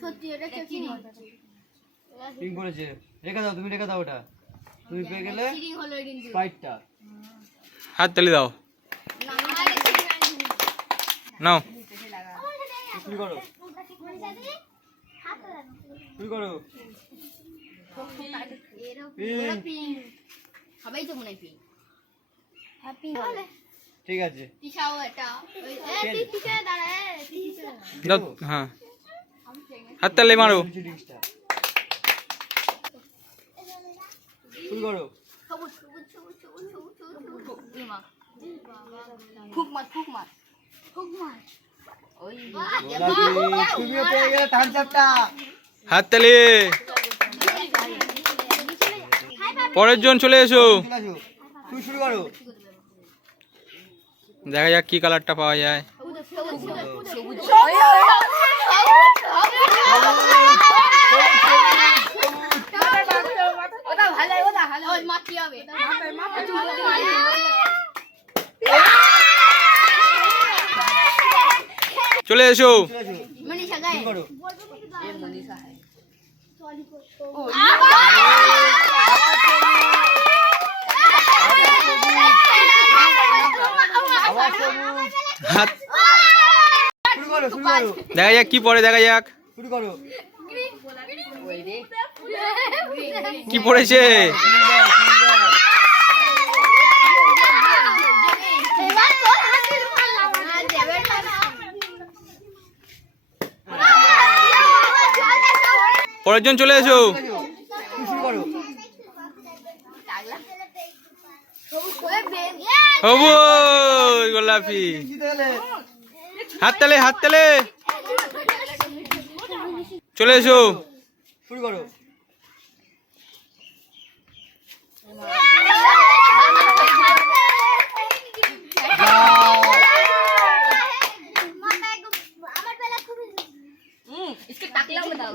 সত্যি এটা cheating cheating করেছে। রেখে দাও, তুমি রেখে দাও ওটা। তুমি পেয়ে গেলে চিটিং হলো কিন্তু স্প্রাইটটা। হাত তালি দাও, নাও শুরু করো, শুরু করো। সবাই তো মনে পিং হ্যাপি ঠিক আছে, পিছাও এটা পিছায় দাঁড়া দাও, হ্যাঁ হাত তালি মারো। চিটিংসটা শুরু করো। ফুক মার ওই তুমিও পেয়ে গেলে থামস আপটা। হাত তালি। পরের জন চলে এসো, চলে আসো, তুমি শুরু করো। দেখা যাক কি কালারটা পাওয়া যায়। চলে এসো, मनीषा শুরু করো। ये मनीषा है হাত শুরু করো, শুরু করো, দেখা যাক কি পড়ে, দেখা যাক শুরু করো। কি পড়েছে। পরের জন চলে এসো, তুমি শুরু করো। হবু গোলাপি। জিতে গেলে হাত তালে, হাত তালে। চলে এসো, শুরু করো। इसके टाकला बताओ